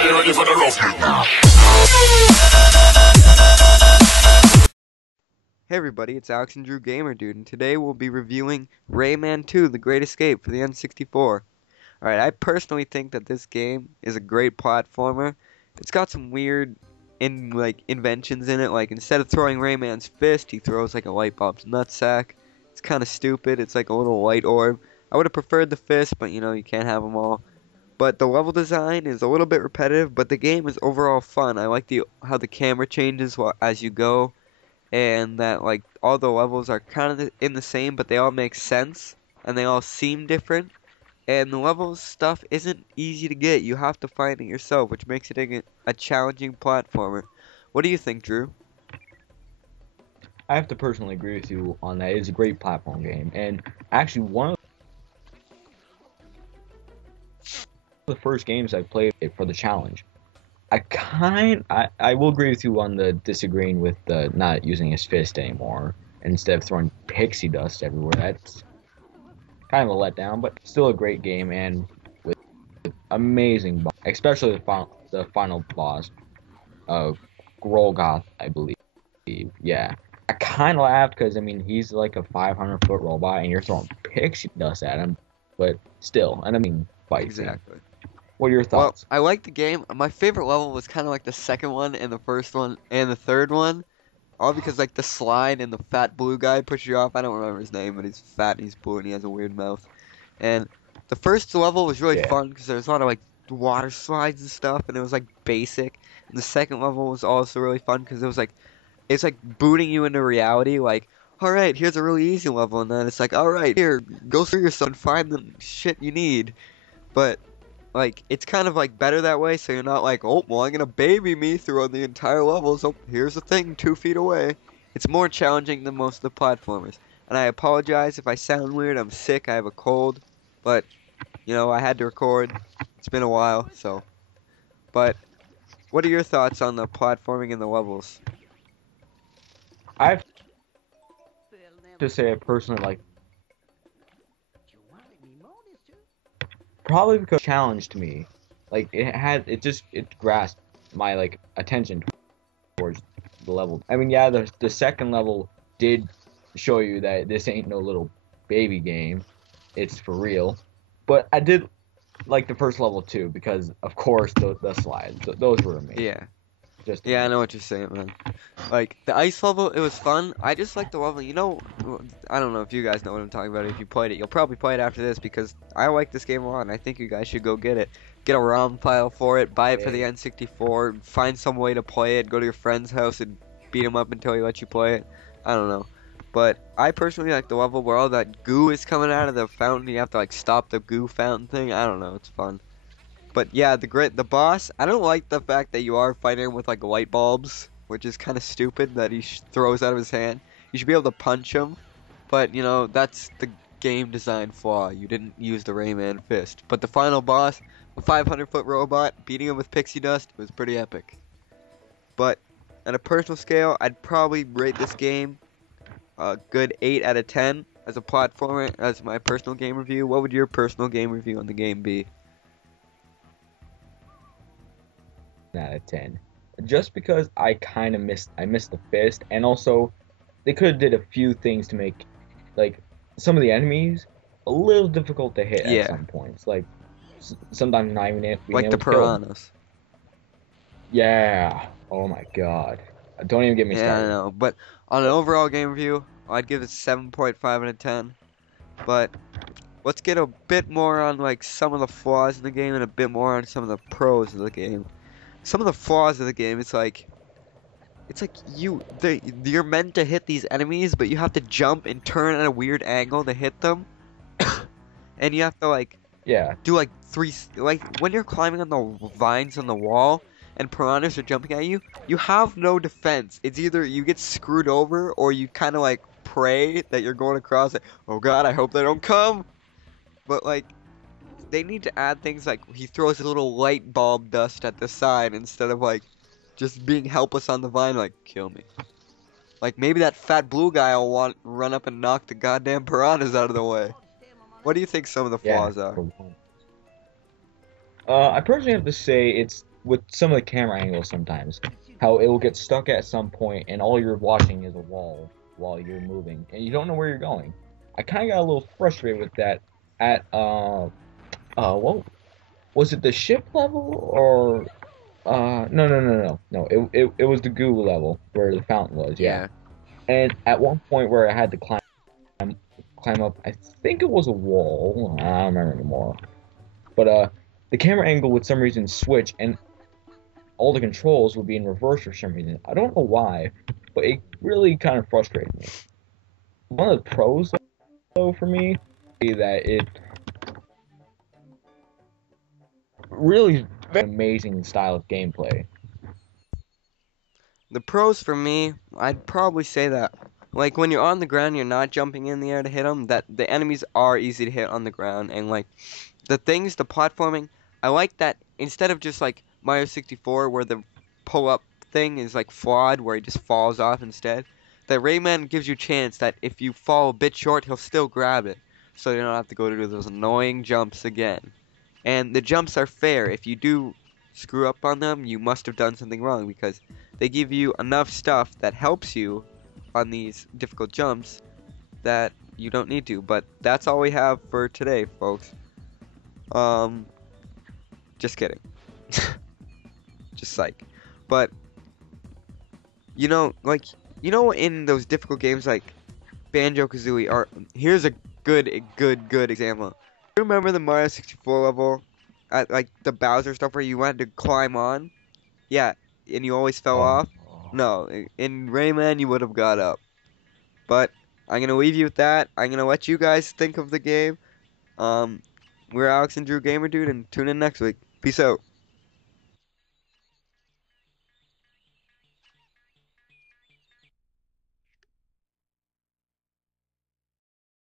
Are you ready for the rough? Hey everybody, it's Alex and Drew GamerDude, and today we'll be reviewing Rayman 2: The Great Escape for the N64. Alright, I personally think that this game is a great platformer. It's got some weird inventions in it, like instead of throwing Rayman's fist, he throws like a light bulb's nutsack. It's kind of stupid, it's like a little light orb. I would have preferred the fist, but you know, you can't have them all. But the level design is a little bit repetitive, but the game is overall fun. I like how the camera changes as you go, and that like all the levels are kind of in the same, but they all make sense and they all seem different. And the levels stuff isn't easy to get. You have to find it yourself, which makes it a challenging platformer. What do you think, Drew? I have to personally agree with you on that. It's a great platform game, and actually one of the first games I played for the challenge. I will agree with you on the disagreeing with the not using his fist anymore instead of throwing pixie dust everywhere. That's kind of a letdown, but still a great game and with amazing boss, especially the final boss, Grolgoth, I believe. Yeah, I kind of laughed because I mean he's like a 500-foot robot and you're throwing pixie dust at him, but still, and I mean fight. Exactly. What are your thoughts? Well, I like the game. My favorite level was kind of like the second one and the first one and the third one. All because like the slide and the fat blue guy push you off. I don't remember his name, but he's fat and he's blue and he has a weird mouth. And the first level was really fun because there was a lot of like water slides and stuff, and it was like basic. And the second level was also really fun because it's like booting you into reality. Like, all right, here's a really easy level, and then it's like, all right, here, go through yourself and find the shit you need. But like, it's kind of like better that way, so you're not like, oh, well, I'm gonna baby me through the entire level, so here's the thing 2 feet away. It's more challenging than most of the platformers. And I apologize if I sound weird, I'm sick, I have a cold, but, you know, I had to record. It's been a while, so. But, what are your thoughts on the platforming and the levels? I have to say I personally like probably because it challenged me. Like it grasped my like attention towards the level. I mean, yeah, the second level did show you that this ain't no little baby game. It's for real. But I did like the first level too because of course the slides. Those were amazing. Yeah. Yeah, I know what you're saying, man. Like, the ice level, it was fun. I just like the level, you know, I don't know if you guys know what I'm talking about. If you played it, you'll probably play it after this because I like this game a lot, and I think you guys should go get it. Get a ROM file for it, buy it for the N64, find some way to play it, go to your friend's house and beat him up until he lets you play it. I don't know. But I personally like the level where all that goo is coming out of the fountain. You have to, like, stop the goo fountain thing. I don't know. It's fun. But yeah, the boss, I don't like the fact that you are fighting him with like light bulbs, which is kind of stupid that he throws out of his hand. You should be able to punch him, but you know, that's the game design flaw. You didn't use the Rayman fist. But the final boss, a 500-foot robot, beating him with pixie dust, was pretty epic. But on a personal scale, I'd probably rate this game a good 8 out of 10 as a platformer, as my personal game review. What would your personal game review on the game be? Out of 10, just because I kind of missed the fist, and also they could have did a few things to make like some of the enemies a little difficult to hit at some points, like sometimes not even like the piranhas. Yeah, oh my god, don't even get me started. Yeah, I know, but on an overall game review, I'd give it 7.5 out of 10. But let's get a bit more on like some of the flaws in the game and a bit more on some of the pros of the game. Some of the flaws of the game, it's like you're meant to hit these enemies, but you have to jump and turn at a weird angle to hit them, and you have to like do like when you're climbing on the vines on the wall and piranhas are jumping at you, you have no defense. It's either you get screwed over or you kind of like pray that you're going across it. Oh God, I hope they don't come. But like, they need to add things like he throws a little light bulb dust at the side instead of like just being helpless on the vine like, kill me. Like maybe that fat blue guy will run up and knock the goddamn piranhas out of the way. What do you think some of the flaws are? I personally have to say it's with some of the camera angles sometimes, how it will get stuck at some point and all you're watching is a wall while you're moving and you don't know where you're going. I kind of got a little frustrated with that at what was it, the ship level or no, it was the goo level where the fountain was, yeah. Yeah. And at one point where I had to climb up, I think it was a wall. I don't remember anymore. But the camera angle would some reason switch, and all the controls would be in reverse for some reason. I don't know why, but it really kind of frustrated me. One of the pros, though, for me, is that it really very amazing style of gameplay. The pros for me, I'd probably say that, like, when you're on the ground, you're not jumping in the air to hit them, that the enemies are easy to hit on the ground, and, like, the platforming, I like that instead of just, like, Mario 64, where the pull-up thing is, like, flawed, where he just falls off instead, that Rayman gives you a chance that if you fall a bit short, he'll still grab it, so you don't have to go to those annoying jumps again. And the jumps are fair. If you do screw up on them, you must have done something wrong, because they give you enough stuff that helps you on these difficult jumps that you don't need to. But that's all we have for today, folks. Just kidding. Just psych. But you know, like, in those difficult games like Banjo-Kazooie, or here's a good example. Remember the Mario 64 level at, like, the Bowser stuff where you had to climb on? Yeah, and you always fell Oh, off? No, in Rayman you would have got up. But I'm gonna leave you with that. I'm gonna let you guys think of the game. Um, we're Alex and Drew GamerDude, and tune in next week. Peace out.